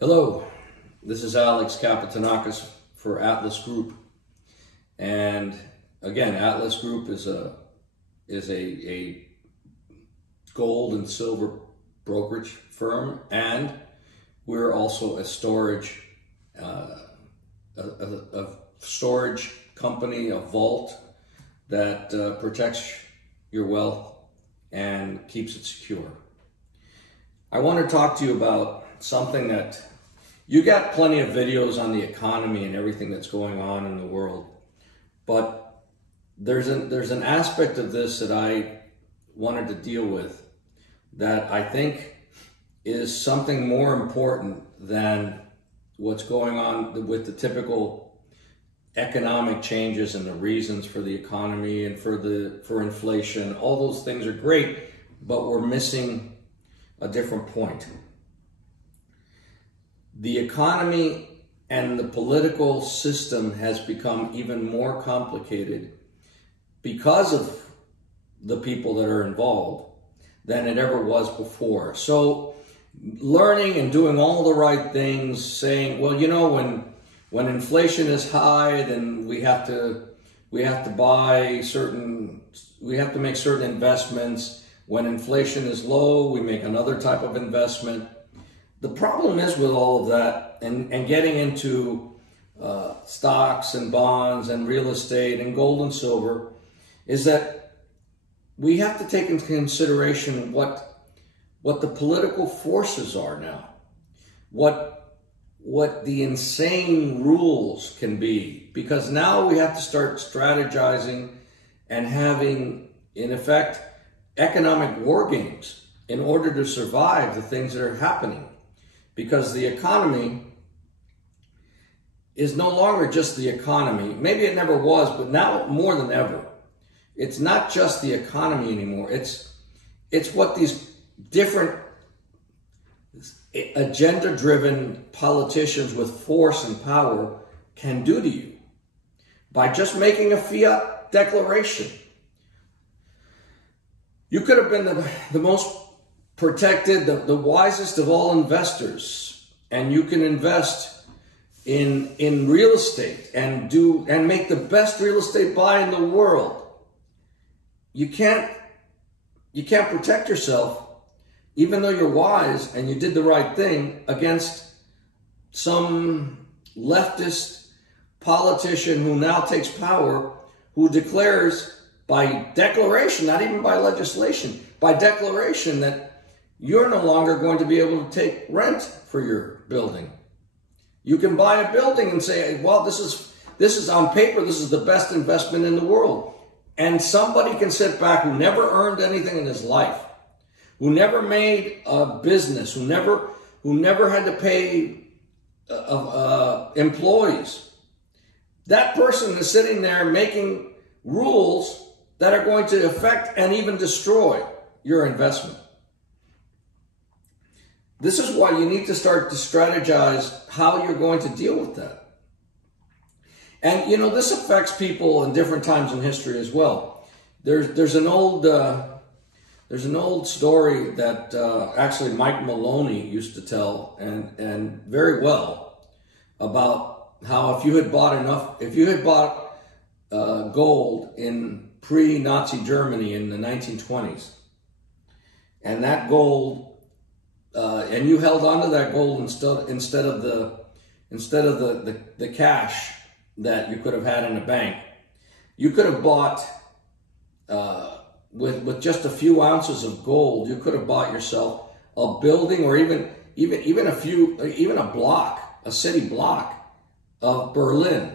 Hello, this is Alex Kapitanakis for Atlas Group, and again, Atlas Group is a gold and silver brokerage firm, and we're also a storage storage company, a vault that protects your wealth and keeps it secure. I want to talk to you about something that you got plenty of videos on the economy and everything that's going on in the world, but there's an aspect of this that I wanted to deal with that I think is something more important than what's going on with the typical economic changes and the reasons for the economy and for inflation. All those things are great, but we're missing a different point. The economy and the political system has become even more complicated because of the people that are involved than it ever was before. So learning and doing all the right things, saying, well, you know, when inflation is high, then we have to make certain investments. When inflation is low, we make another type of investment. The problem is with all of that and getting into stocks and bonds and real estate and gold and silver is that we have to take into consideration what the political forces are now, what the insane rules can be, because now we have to start strategizing and having, in effect, economic war games in order to survive the things that are happening. Because the economy is no longer just the economy. Maybe it never was, but now more than ever, it's not just the economy anymore. It's what these different agenda-driven politicians with force and power can do to you by just making a fiat declaration. You could have been the most protected, the wisest of all investors, and you can invest in real estate and make the best real estate buy in the world. You can't protect yourself, even though you're wise and you did the right thing, against some leftist politician who now takes power, who declares by declaration, not even by legislation, by declaration, that you're no longer going to be able to take rent for your building. You can buy a building and say, well, this is on paper, this is the best investment in the world. And somebody can sit back who never earned anything in his life, who never made a business, who never had to pay employees. That person is sitting there making rules that are going to affect and even destroy your investment. This is why you need to start to strategize how you're going to deal with that. And, you know, this affects people in different times in history as well. There's an old story that actually Mike Maloney used to tell, and very well, about how if you had bought gold in pre-Nazi Germany in the 1920s, and that gold, and you held onto that gold instead of the cash that you could have had in a bank, you could have bought with just a few ounces of gold. You could have bought yourself a building, or even a block, a city block of Berlin,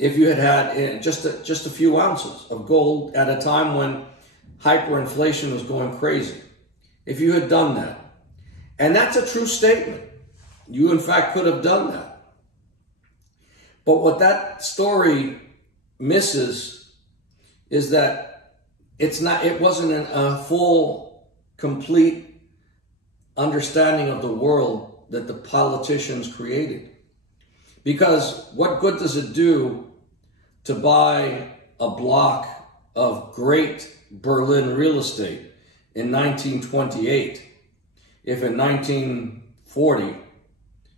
if you had just a few ounces of gold at a time when hyperinflation was going crazy. If you had done that. And that's a true statement. You, in fact, could have done that. But what that story misses is that it wasn't a full, complete understanding of the world that the politicians created. Because what good does it do to buy a block of great Berlin real estate in 1928 if in 1940 40,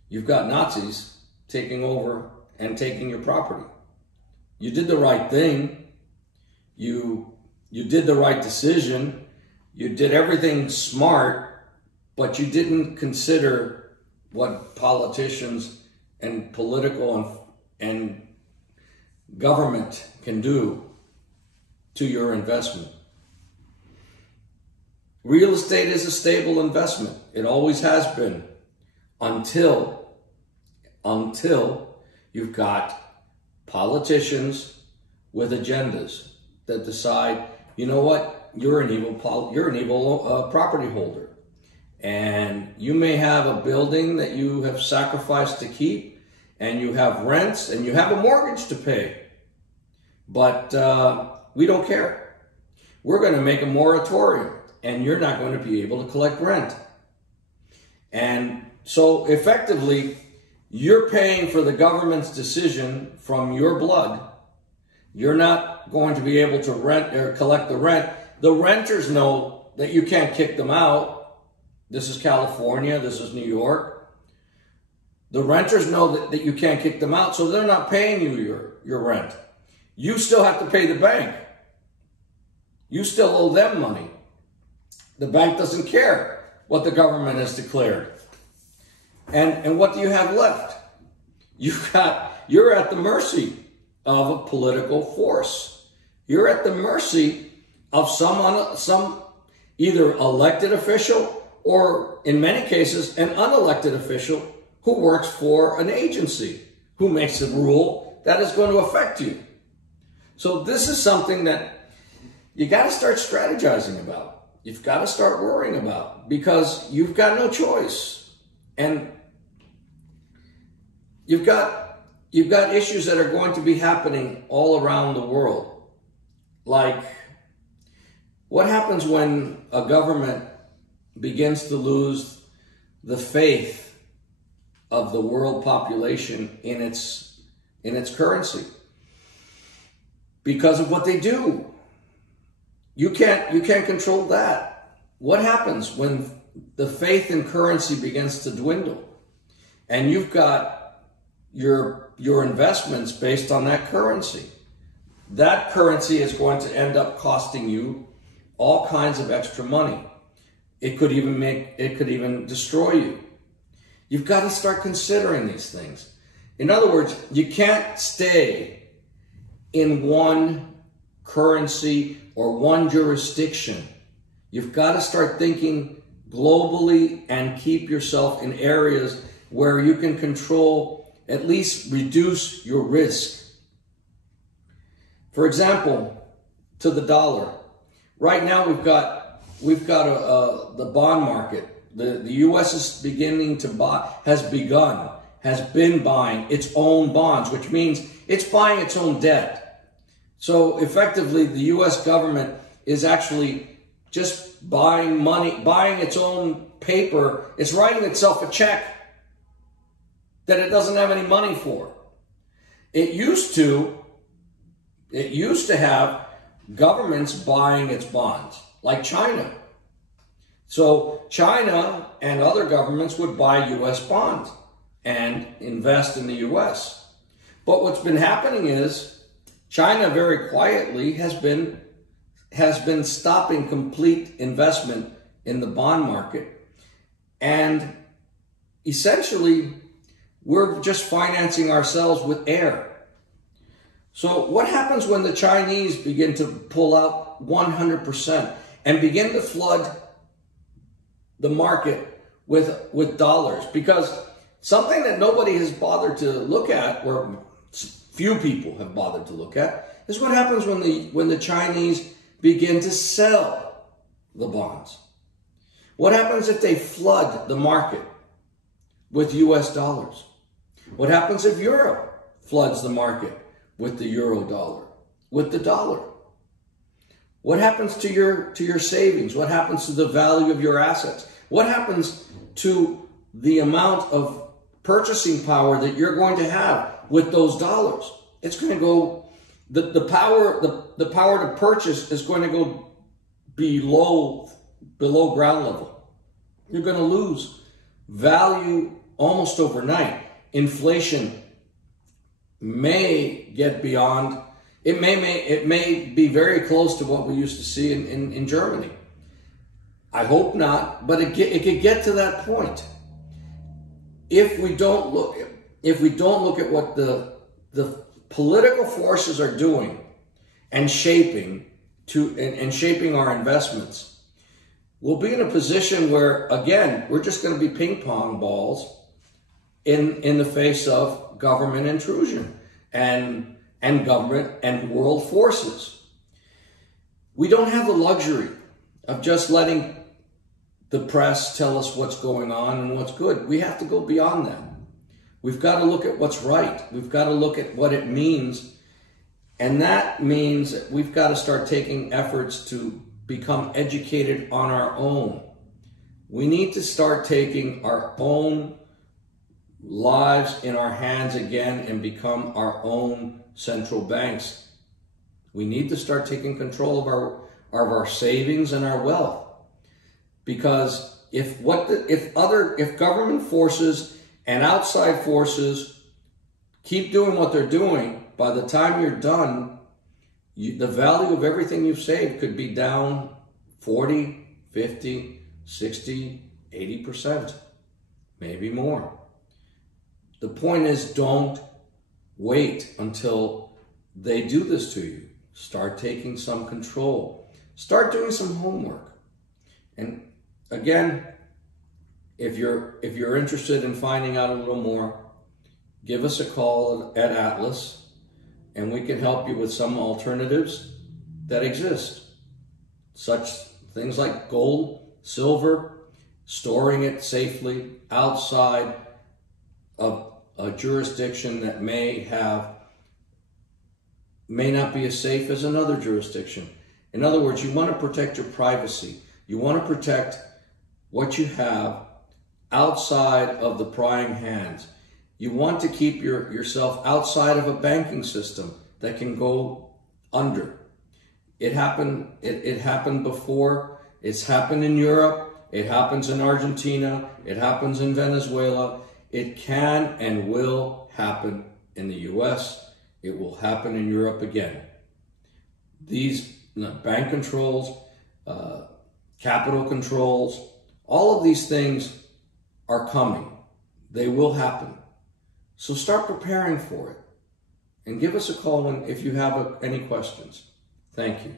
you've got Nazis taking over and taking your property. You did the right thing. You did the right decision. You did everything smart, but you didn't consider what politicians and political and government can do to your investment. Real estate is a stable investment. It always has been until you've got politicians with agendas that decide, you know what, you're an evil property holder, and you may have a building that you have sacrificed to keep, and you have rents, and you have a mortgage to pay, but we don't care. We're going to make a moratorium, and you're not going to be able to collect rent. And so effectively, you're paying for the government's decision from your blood. You're not going to be able to rent or collect the rent. The renters know that you can't kick them out. This is California. This is New York. The renters know that you can't kick them out, so they're not paying you your rent. You still have to pay the bank. You still owe them money. The bank doesn't care what the government has declared. And what do you have left? You're at the mercy of a political force. You're at the mercy of some either elected official or, in many cases, an unelected official who works for an agency, who makes a rule that is going to affect you. So this is something that you got to start strategizing about. You've got to start worrying about, because you've got no choice. And you've got issues that are going to be happening all around the world. Like, what happens when a government begins to lose the faith of the world population in its currency because of what they do? You can't control that. What happens when the faith in currency begins to dwindle, and you've got your investments based on that currency? That currency is going to end up costing you all kinds of extra money. It could even destroy you. You've got to start considering these things. In other words, you can't stay in one currency or one jurisdiction. You've got to start thinking globally and keep yourself in areas where you can control, at least reduce your risk. For example, to the dollar. Right now we've got the bond market. The U.S. is has been buying its own bonds, which means it's buying its own debt. So effectively, the U.S. government is actually just buying money, buying its own paper. It's writing itself a check that it doesn't have any money for. It used to have governments buying its bonds, like China. So China and other governments would buy U.S. bonds and invest in the U.S. But what's been happening is China very quietly has been stopping complete investment in the bond market. And essentially, we're just financing ourselves with air. So what happens when the Chinese begin to pull out 100% and begin to flood the market with dollars? Because something that nobody has bothered to look at, or few people have bothered to look at, is what happens when the Chinese begin to sell the bonds. What happens if they flood the market with US dollars? What happens if Europe floods the market with the euro dollar, with the dollar? What happens to your savings? What happens to the value of your assets? What happens to the amount of purchasing power that you're going to have with those dollars? It's going to go, the power to purchase is going to go below ground level. You're going to lose value almost overnight. Inflation may get beyond, it may be very close to what we used to see in Germany. I hope not, but it could get to that point. If we don't look at what the political forces are doing and shaping our investments, we'll be in a position where, again, we're just going to be ping pong balls in the face of government intrusion and government and world forces. We don't have the luxury of just letting the press tell us what's going on and what's good. We have to go beyond that. We've got to look at what's right. We've got to look at what it means. And that means that we've got to start taking efforts to become educated on our own. We need to start taking our own lives in our hands again and become our own central banks. We need to start taking control of our savings and our wealth. Because if government forces and outside forces keep doing what they're doing, by the time you're done, the value of everything you've saved could be down 40, 50, 60, 80%, maybe more. The point is, don't wait until they do this to you. Start taking some control. Start doing some homework. And again, if you're interested in finding out a little more, give us a call at Atlas, and we can help you with some alternatives that exist. Such things like gold, silver, storing it safely outside of a jurisdiction that may not be as safe as another jurisdiction. In other words, you want to protect your privacy. You want to protect what you have outside of the prying hands. You want to keep yourself outside of a banking system that can go under. It happened before. It's happened in Europe. It happens in Argentina. It happens in Venezuela. It can and will happen in the US. It will happen in Europe again. These bank controls, capital controls, all of these things are coming. They will happen. So start preparing for it. And give us a call if you have any questions. Thank you.